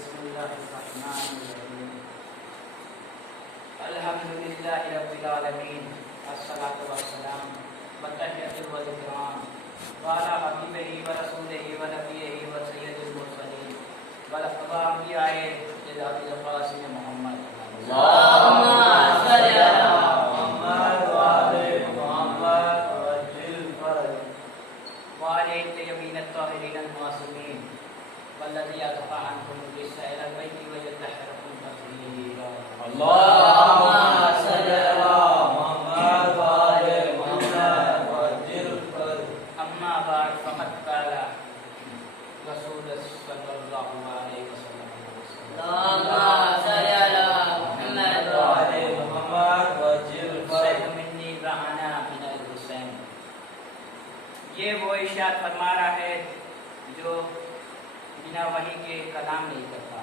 बिस्मिल्लाहिर्रहमानिर्रहीम। अल्हम्दुलिल्लाहि रब्बिल आलमीन। अस्सलातु वस्सलाम बतहियतुल व इकराम व अला हबीबिही व रसूलिही व नबिय्यिही व सय्यदिल मुरसलीन व अल-अंबियाए इलाही क़ासिम मोहम्मद। अल्लाहुम्मा सल्लि अला मुहम्मद व आले मुहम्मद वज्जिल फरज व आले तय्यबीन अत्ताहिरीन अल-मासूमीन वल्लज़ी अज़फ़ा अन्हुम बिस्सइल बैति व यतहरकुम तस्लीमा। अल्लाहुम्मा सल्लि अला मुहम्मद व आले मुहम्मद वज्जिल फरज। अम्मा बाद फ़क़द क़ाला रसूल सल्लल्लाहु अलैहि वसल्लम। अल्लाहुम्मा सल्लि अला मुहम्मद व आले मुहम्मद वज्जिल फरज। मिन्नी व अना मिनल हुसैन। ये वो इरशाद फरमा रहा है जो बिना वही के कलाम नहीं करता।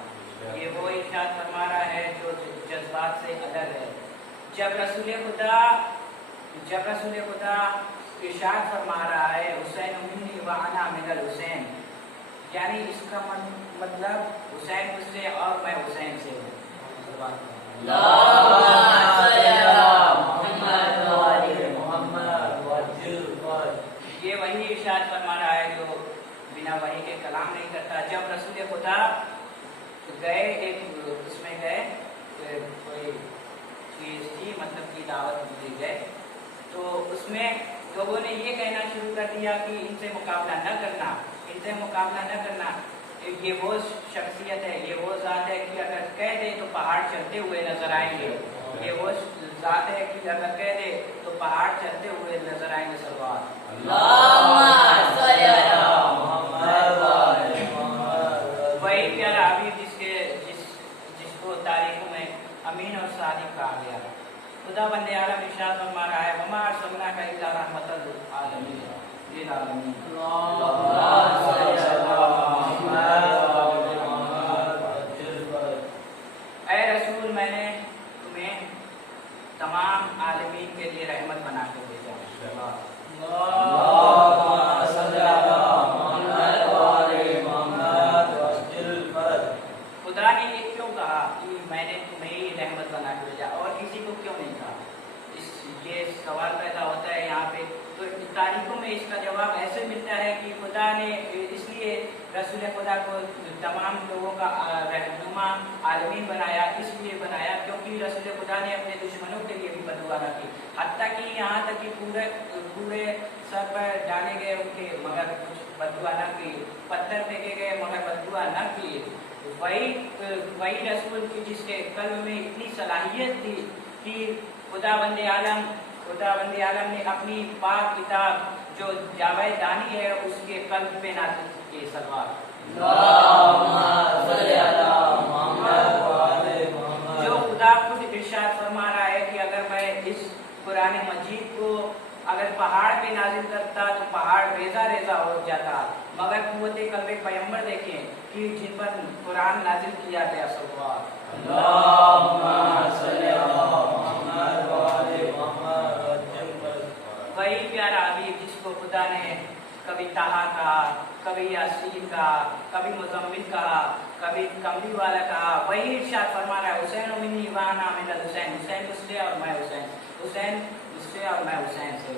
ये वो इरशाद फरमा रहा है जो जज्बात से अलग है। जब रसूल खुदा इरशाद फरमा रहा है हुसैन मिन्नी व अना मिनल हुसैन, यानी इसका मतलब हुसैन मुझसे और मैं हुसैन से हूँ। ये वही इरशाद फरमा रहा है जो बिना वही के कलाम नहीं करता। जब रसूल खुदा गए एक उसमें गए कोई चीज थी, मतलब की दावत दी गए, तो उसमें लोगों ने ये कहना शुरू कर दिया कि इनसे मुकाबला न करना, इनसे मुकाबला न करना। ये वो शख्सियत है, ये वो ज़ात है कि अगर कह दे तो पहाड़ चलते हुए नजर आएंगे। ये वो ज़ात है कि अगर कह दे तो पहाड़ चलते हुए नजर आएंगे। सल्लल्लाहु वही प्यारा हबीब जिसको तारीखों में अमीन और सादिक कहा गया। खुदा बंदे आलम इरशाद फरमा रहा है वमा अर्सलनाका इल्ला रहमतल आलमीन लिल आलमीन। ऐ रसूल, मैंने तुम्हें तमाम आलमीन के लिए रहमत बना के भेजा। खुदा ने ये क्यों कहा कि मैंने तुम्हें ही रहमत बना के भेजा और किसी को क्यों नहीं कहा? ये सवाल पैदा होता है यहाँ पे। तो तारीखों में इसका जवाब ऐसे मिलता है कि खुदा ने इसलिए रसूल खुदा को तमाम लोगों का रहनुमा आलमीन बनाया, इसलिए बनाया क्योंकि रसूल खुदा ने अपने दुश्मनों के लिए भी बददुआ न की। हत्ता कि यहाँ तक कि पूरे सर पर डाले गए उनके मगर कुछ बददुआ न की, पत्थर फेंके गए मगर बददुआ न की। वही रसूल की जिसके कल्ब में इतनी सलाहियत थी कि खुदा बंदे आलम ने अपनी पाक किताब जो जावेद दानी है उसके कल्ब पे नाज़िल की। सल्लल्लाहु जो खुदा खुद इरशाद फरमा रहा है कि अगर मैं इस कुरान मजीद को अगर पहाड़ पे नाजिल करता तो पहाड़ रेजा रेजा हो जाता, मगर कुव्वते कल्बे पैगंबर देखें कि जिन पर कुरान नाजिल किया गया। वही प्यारा हबीब जिसको खुदा ने कभी ताहा कहा, कभी यासीन कहा, कभी मुज़म्मिल कहा, कभी कमली वाला कहा। वही इरशाद फरमा रहा है हुसैन मिन्नी व अना मिनल हुसैन, हुसैन मुझसे और मैं हुसैन, हुसैन मुझसे और मैं हुसैन से।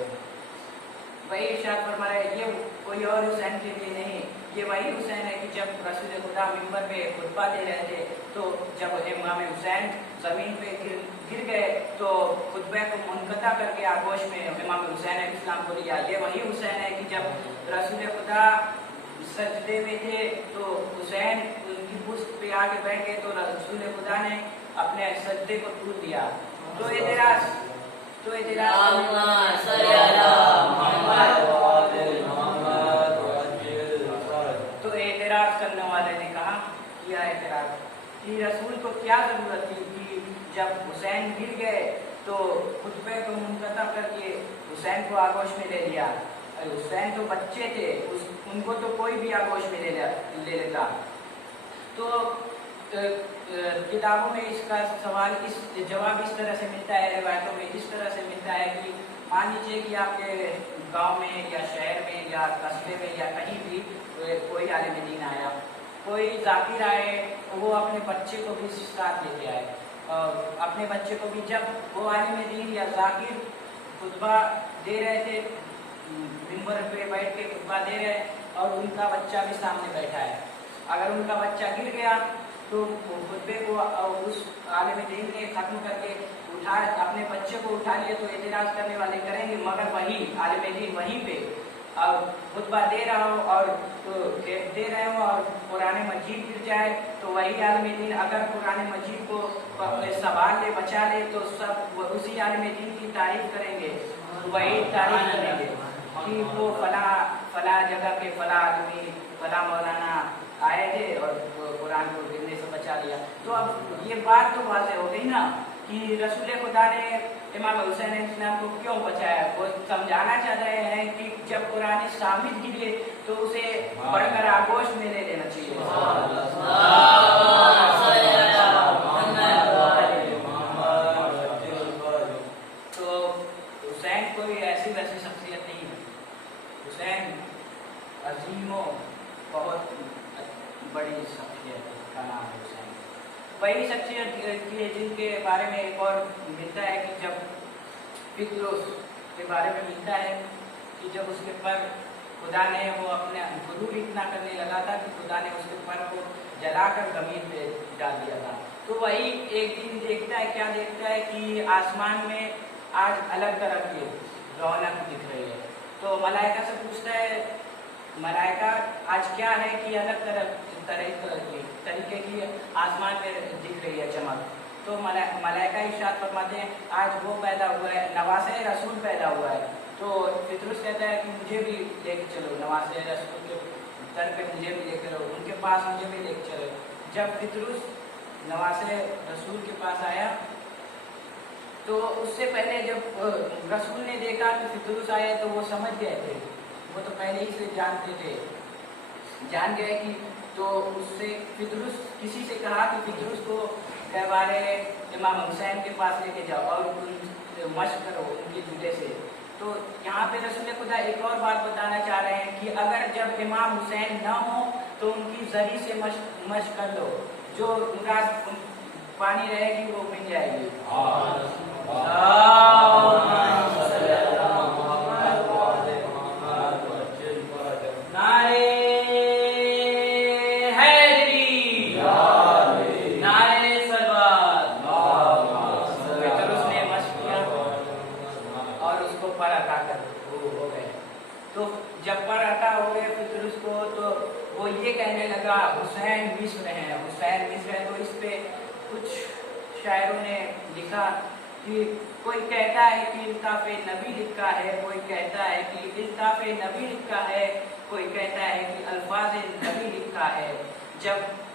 वही इरशाद फरमा रहा है ये कोई और हुसैन के लिए नहीं, ये वही हुसैन है कि जब रसूल खुदा मिंबर पे खुतबा दे रहे थे तो जब इमाम हुसैन जमीन पे गिर गए तो खुतबे को मुनक़ता करके आगोश में इमाम हुसैन इस्लाम को लिया। ये वही हुसैन है कि जब रसूल खुदा सजदे में थे तो हुसैन उनकी पुश्त पे आके बैठ गए तो रसूल खुदा ने अपने सजदे को तोड़ दिया। तो एतराज करने वाले ने कहा किया एतराज कि रसूल को क्या जरूरत थी कि जब हुसैन गिर गए तो खुतबे को मुनक़ता करके हुसैन को आगोश में ले लिया। हुसैन तो बच्चे थे, उनको तो कोई भी आगोश में ले लेता। तो किताबों में इसका जवाब इस तरह से मिलता है, रिवायतों में इस तरह से मिलता है कि मान लीजिए कि आपके गांव में या शहर में या कस्बे में या कहीं भी कोई आलिम दीन आया कोई जाकिर आए वो अपने बच्चे को भी साथ लेके आए, और अपने बच्चे को भी, जब वो आलिम दीन या जाकिर खुतबा दे रहे थे, मिंबर पे बैठ के खुतबा दे रहे और उनका बच्चा भी सामने बैठा है, अगर उनका बच्चा गिर गया तो खुतबे को उस आलिम दीन ने खत्म करके उठा, अपने बच्चे को उठा लिया तो एतराज करने वाले करेंगे, मगर वही आलिम दीन वहीं पे और खुतबा दे रहा हो और तो दे रहे हो और कुरान मजीद गिर जाए तो वही आलिम दीन अगर कुरान मजीद को संभाल ले, बचा ले, तो सब उसी आलिम दीन की तारीफ करेंगे, वही तारीफ करेंगे कि वो फला जगह के फला आदमी फला मौलाना आए थे और कुरान को गिरने से बचा लिया। तो अब ये बात तो वाज़ेह हो गई ना कि रसूल खुदा ने इमाम हुसैन इस्लाम को क्यों बचाया। वो समझाना चाह रहे हैं कि जब कुरान साबित गिरे तो उसे बढ़कर आगोश में ले लेना चाहिए। तो हुसैन कोई ऐसी वैसी शख्सियत नहीं है, हुसैन अजीमो बहुत बड़ी शख्सियत का नाम है हुसैन। वही शख्सियत की है जिनके बारे में एक और मिलता है कि जब फित्रोस के बारे में मिलता है कि जब उसके पर खुदा ने वो अपने गुरूर इतना करने लगा था कि खुदा ने उसके पर को जलाकर जमीन पे डाल दिया था। तो वही एक दिन देखता है, क्या देखता है कि आसमान में आज अलग तरह की रौनक दिख रही है। तो मलाइका से पूछता है, मलाइका आज क्या है कि अलग तरीके की आसमान में दिख रही है चमक। तो मलाइका इरशाद फरमाते हैं आज वो पैदा हुआ है, नवासे रसूल पैदा हुआ है। तो फित्रुस कहता है कि मुझे भी लेके चलो, नवासे रसूल के दर पे मुझे भी लेके चलो, उनके पास मुझे भी लेके चलो। जब फित्रुस नवासे रसूल के पास आया तो उससे पहले जब रसूल ने देखा कि फित्रुस आया तो वो समझ गए थे, वो तो पहले ही से जानते थे, जान गए कि, तो उससे फित्रुस किसी से कहा कि फित्रुस को बारे इमाम हुसैन के पास लेके जाओ और मशक करो उनके जूते से। तो यहाँ पे रसूल खुदा एक और बात बताना चाह रहे हैं कि अगर जब इमाम हुसैन न हो तो उनकी जरी से मशक कर लो, जो मुराद पानी रहेगी वो मिल जाएगी। तो जब पर अता हो गए फित्रुस को तो वो ये कहने लगा हुसैन मिस्र है, हुसैन मिस्र है। तो इस पे कुछ शायरों ने लिखा कि कोई कहता है कि इल्ताफ़े नबी लिखा है, कोई कहता है कि इल्ताफ़े नबी लिखा है, कोई कहता है कि अल्फाज नबी लिखा है।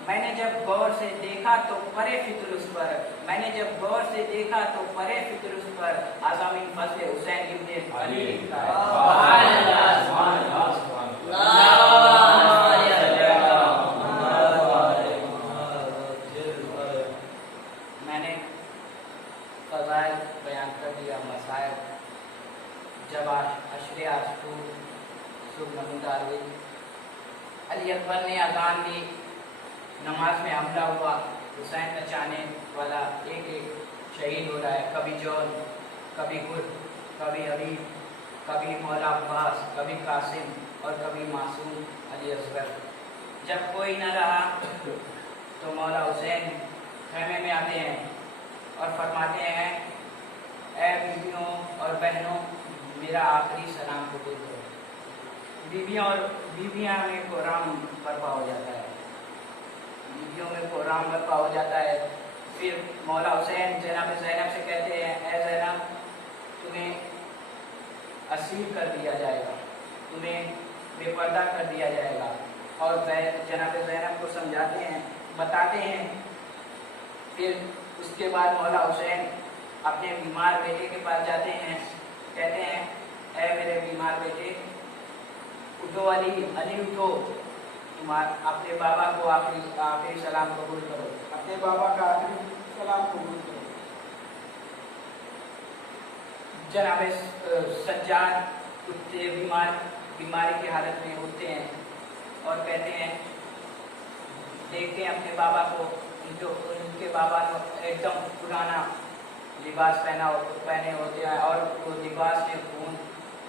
मैंने जब गौर से देखा तो परे फित्रुस पर, मैंने जब गौर से देखा तो परे फित्रुस पर आज़ामिन फज़ल हुसैन इब्न अली लिखा है। मैंने फ़ज़ाइल बयान कर दिया, मसाइल जब अशरे आशूर सुबह नमूदारवी अली अकबर ने अज़ान दी, नमाज में हमला हुआ, हुसैन नचाने वाला एक एक शहीद हो रहा है, कभी जौन, कभी गुल, कभी हबीब, कभी मौला अब्बास, कभी कासिम और कभी मासूम अली असगर। जब कोई न रहा तो मौला हुसैन खैमे में आते हैं और फरमाते हैं, ऐ बीवियों और बहनों मेरा आखिरी सलाम कबूल करो। बीवियाँ में कोराम बर्पा हो जाता है, बीवियों में कोराम बर्पा हो जाता है। फिर मौला हुसैन जनाब ज़ैनब से कहते हैं, ऐ ज़ैनब तुम्हें असीर कर दिया जाएगा, तुम्हें बेपर्दा कर दिया जाएगा। और जनाब ज़ैनब को समझाते हैं, बताते हैं। फिर उसके बाद मौला हुसैन अपने बीमार बेटे के पास जाते हैं, कहते हैं, ऐ मेरे बीमार बेटे उठो, अली उठो, अपने बाबा को आखिरी सलाम कबूल करो, अपने बाबा का आखिरी सलाम कबूल करो। जनाब सज्जाद उठते, बीमारी की हालत में उठते हैं और कहते हैं, देखते हैं अपने बाबा को, जो उनके बाबा ने एकदम पुराना लिबास पहने होते हैं और वो लिबास में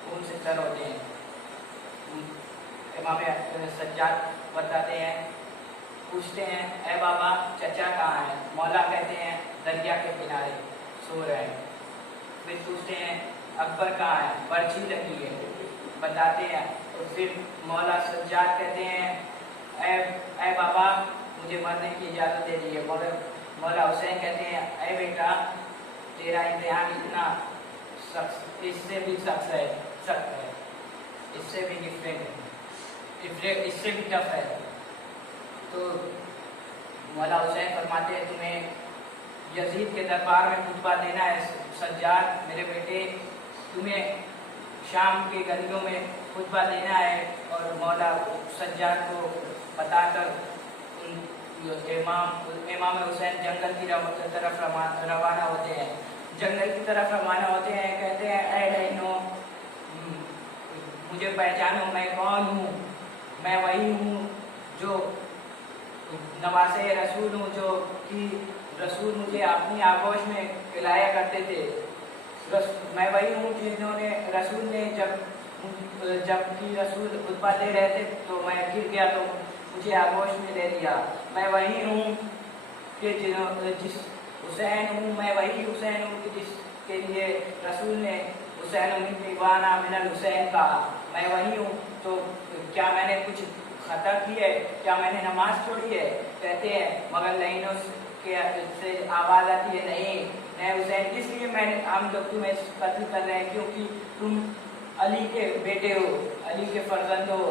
खून से तर होते हैं। इमाम सज्जाद बताते हैं, पूछते हैं, ए बाबा चचा कहाँ है? मौला कहते हैं दरिया के किनारे सो रहे हैं। फिर पूछते हैं अकबर कहाँ है? बर्छी लगी है, बताते हैं। तो फिर मौला सज्जाद कहते हैं, ए बाबा मुझे मरने की इजाज़त दे दी है। मगर मौला हुसैन कहते हैं, ए बेटा तेरा इम्तिहान इतना सख्त, इससे भी सख्त है, इससे भी डिफरेंट है, इससे भी टफ है। तो मौला हुसैन फरमाते हैं, तुम्हें यजीद के दरबार में खुतबा देना है सज्जाद मेरे बेटे, तुम्हें शाम के गलियों में खुतबा देना है। और मौला सज्जाद को बताकर इमाम हुसैन जंगल की तरफ रवाना होते हैं। जंगल की तरफ रवाना होते हैं, कहते हैं, ऐ लइनो मुझे पहचानो, मैं कौन हूँ? मैं वही हूँ जो नवासे रसूल हूँ, जो कि रसूल मुझे अपनी आगोश में खिलाया करते थे। मैं वही हूँ जिन्होंने रसूल ने जबकि रसूल खुतबा दे रहे थे तो मैं गिर गया तो मुझे आगोश में ले लिया। मैं वही हूँ कि जिस हुसैन हूँ, मैं वही हुसैन हूँ कि जिसके लिए रसूल ने हुसैन मिनल हुसैन कहा। मैं वही हूँ। तो क्या मैंने कुछ खता की है? क्या मैंने नमाज छोड़ी है? कहते हैं मगर लाइनों से आवाज़ आती है, नहीं हुसैन, इसलिए हम लोग तुम्हें कत्ल कर रहे हैं क्योंकि तुम अली के बेटे हो, अली के फर्जंद हो।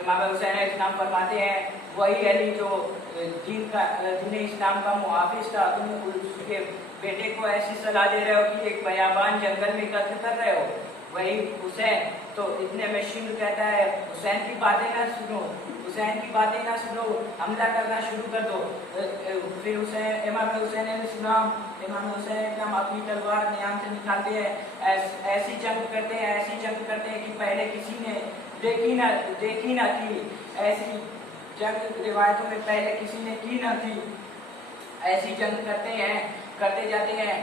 इमाम हुसैन इस्लाम फरमाते हैं, वही अली जो जिन्हें इस्लाम का मुहाफिज था, तुम उसके बेटे को ऐसी सलाह दे रहे हो कि एक बयाबान जंगल में कत्ल कर रहे हो। वही हुसैन। तो इतने में शिम्र कहता है, हुसैन की बातें ना सुनो, हुसैन की बातें ना सुनो, हमला करना शुरू कर दो। फिर इमाम हुसैन अपनी तलवार नियाम से निकालते हैं, ऐसी जंग करते हैं कि पहले किसी ने देखी ना थी। ऐसी जंग रिवायतों में पहले किसी ने की ना थी। ऐसी जंग करते जाते हैं।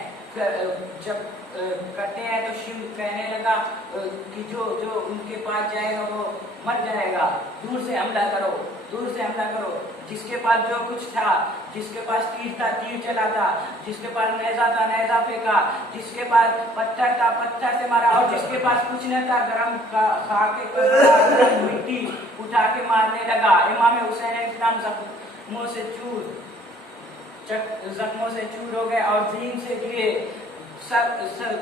जब करते हैं तो शिव कहने लगा कि जो उनके पास जाएगा वो मर जाएगा, दूर से हमला करो। जिसके पास जो कुछ था, जिसके पास तीर था तीर चलाता, जिसके पास नेजा था नेजा फेंका, जिसके पास पत्थर था पत्थर से मारा, और जिसके पास कुछ न था गरम खा के मिट्टी उठा के मारने लगा। इमाम हुसैन इस्लाम जख्मों से चूर हो गए और जीन से गिरे।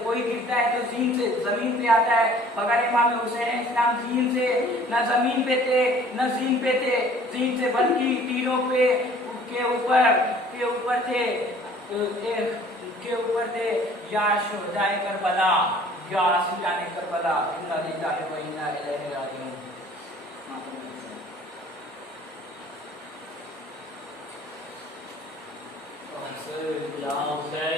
कोई गिरता है तो जीन से जमीन पे आता है, मगर इमाम हुसैन इस्लाम जीन से न जमीन पे थे न जीन पे थे, जीन से बल्कि तीनों पे के ऊपर थे। या शुहदाए करबला, या आशिकाने करबला, इन्ना लिल्लाहि व इन्ना इलैहि राजिऊन। या हुसैन